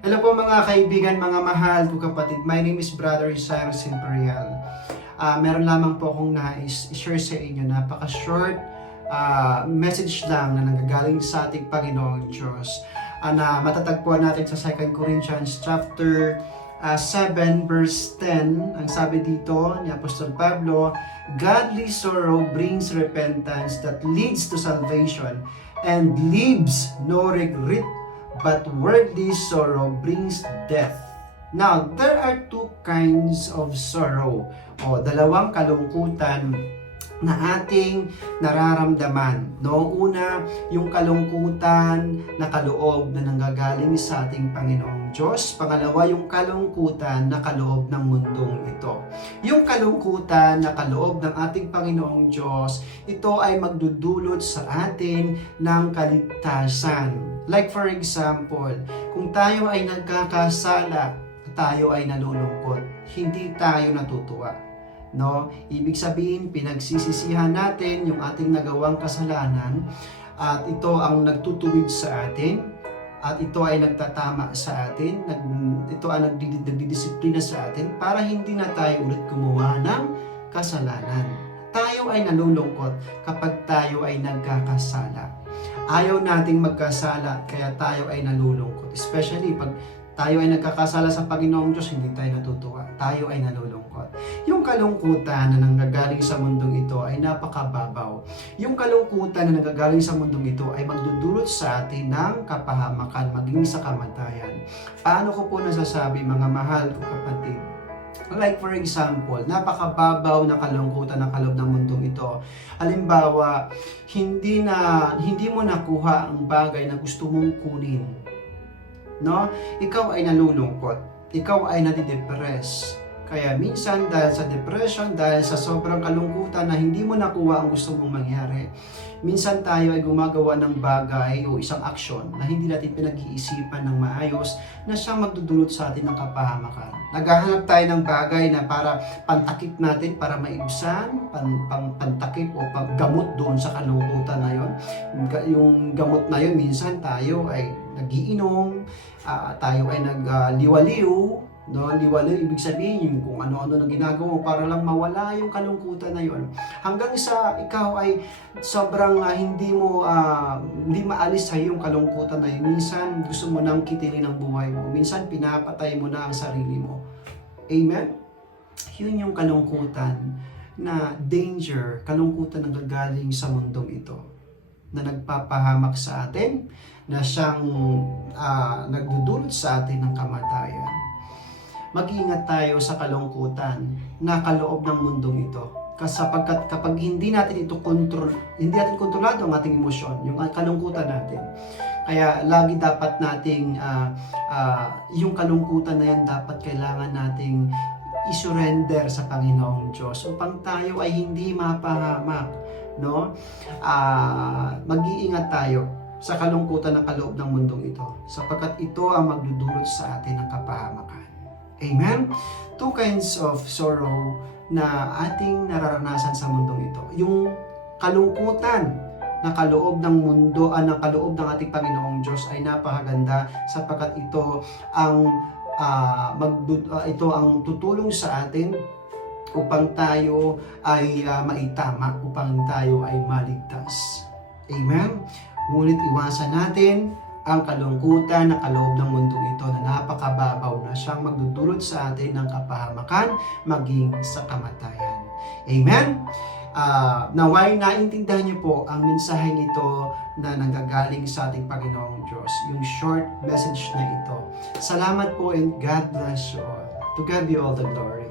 Hello po mga kaibigan, mga mahal ko kapatid. My name is Brother Cyrus Imperial. Meron lamang po akong nais i-share sa inyo. Napaka-short message lang na nanggagaling sa ating Panginoong Diyos. Na matatagpuan natin sa 2 Corinthians chapter 7 verse 10. Ang sabi dito ni Apostol Pablo, godly sorrow brings repentance that leads to salvation and leaves no regret, but worldly sorrow brings death. Now, there are two kinds of sorrow, o dalawang kalungkutan na ating nararamdaman. No? Una, yung kalungkutan na kaloob na nanggagaling sa ating Panginoong Diyos. Pangalawa, yung kalungkutan na kaloob ng mundong ito. Yung kalungkutan na kaloob ng ating Panginoong Diyos, ito ay magdudulot sa atin ng kaligtasan. Like for example, kung tayo ay nagkakasala, tayo ay nalulungkot, hindi tayo natutuwa. No, ibig sabihin pinagsisisihan natin yung ating nagawang kasalanan at ito ang nagtutuwid sa atin at ito ay nagtatama sa atin, ito ang nagdidisiplina sa atin para hindi na tayo ulit gumawa ng kasalanan. Tayo ay nalulungkot kapag tayo ay nagkakasala. Ayaw nating magkasala kaya tayo ay nalulungkot. Especially pag tayo ay nagkakasala sa Panginoong Diyos, hindi tayo natutuwa. Tayo ay nalulungkot. Yung kalungkutan na nanggagaling sa mundong ito ay napakababaw. Yung kalungkutan na nanggagaling sa mundong ito ay magdudulot sa atin ng kapahamakan, maging sa kamatayan. Paano ko po nasasabi, mga mahal ko kapatid? Like for example, napakababaw na kalungkutan na kaloob ng mundong ito. Halimbawa, hindi mo nakuha ang bagay na gusto mong kunin. No? Ikaw ay nalulungkot. Ikaw ay nadidepress. Kaya minsan dahil sa depression, dahil sa sobrang kalungkutan na hindi mo nakuha ang gusto mong mangyari, minsan tayo ay gumagawa ng bagay o isang aksyon na hindi natin pinag-iisipan ng maayos na siyang magdudulot sa atin ng kapahamakan. Naghahanap tayo ng bagay na para pantakip natin, para maibsan, pantakip o paggamot doon sa kalungkutan na yon. Yung gamot na yon, minsan tayo ay nagiinom, tayo ay nagliwaliw. No, liwaliw, ibig sabihin yung kung ano-ano na ginagawa mo para lang mawala yung kalungkutan na yon. Hanggang sa ikaw ay sobrang hindi maalis sa yung kalungkutan na yun. Minsan gusto mo nang kitilin ang buhay mo. Minsan pinapatay mo na ang sarili mo. Amen? Yun yung kalungkutan na danger, kalungkutan na gagaling sa mundong ito na nagpapahamak sa atin, na siyang nagdudulot sa atin ng kamatayan. Mag-iingat tayo sa kalungkutan na kaloob ng mundong ito. Sapagkat kapag hindi natin kontrolado ang ating emosyon, yung kalungkutan natin. Kaya lagi dapat nating yung kalungkutan na yan dapat kailangan nating i-surrender sa Panginoong Diyos upang tayo ay hindi mapahamak, no? Mag-iingat tayo sa kalungkutan ng kaloob ng mundong ito, sapagkat ito ang magdudulot sa atin ng kapahamakan. Amen? Two kinds of sorrow na ating nararanasan sa mundong ito. Yung kalungkutan na kaloob ng mundo, na kaloob ng ating Panginoong Diyos ay napakaganda sapagkat ito ang tutulong sa atin upang tayo ay maitama, upang tayo ay maligtas. Amen? Ngunit iwasan natin ang kalungkutan na kaloob ng mundong ito na napakababaw na siyang magdudulot sa atin ng kapahamakan maging sa kamatayan. Amen? Naway naintindihan niyo po ang mensaheng ito na nanggagaling sa ating Panginoong Diyos. Yung short message na ito. Salamat po and God bless you all. To God be all the glory.